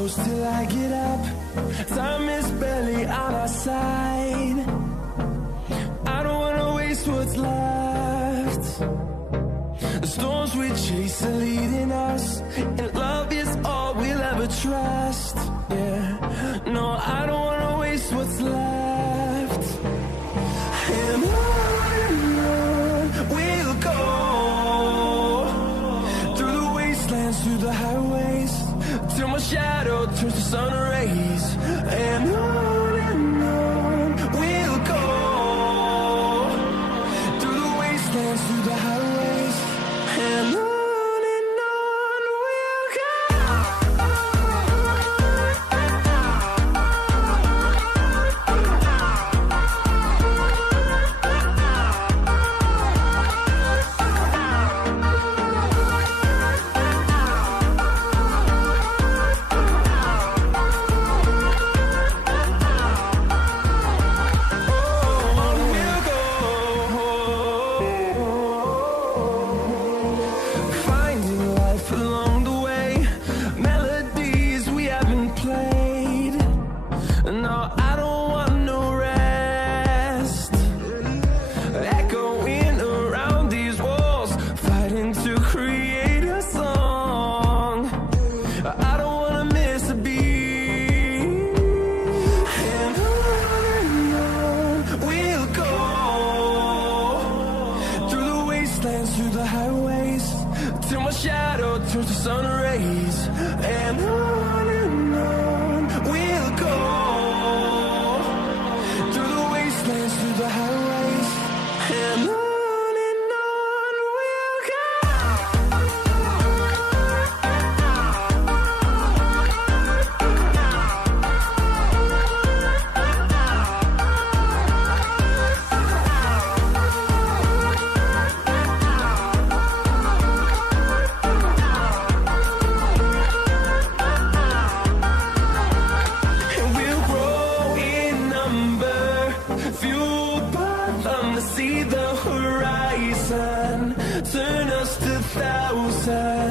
close till I get up. Time is barely on our side. I don't wanna waste what's left. The storms we chase are leading us, and love is all we'll ever trust. Yeah, no, I don't wanna waste what's left. And on we'll go, through the wastelands, through the highways, till my shadow turns to sun rays. And on we'll go, through the wastelands, through the highways, and on we'll go. Through the highways, till my shadow turns to sun rays. And on we'll go, through the wastelands, through the highways, and on we'll go. See the horizon, turn us to thousands.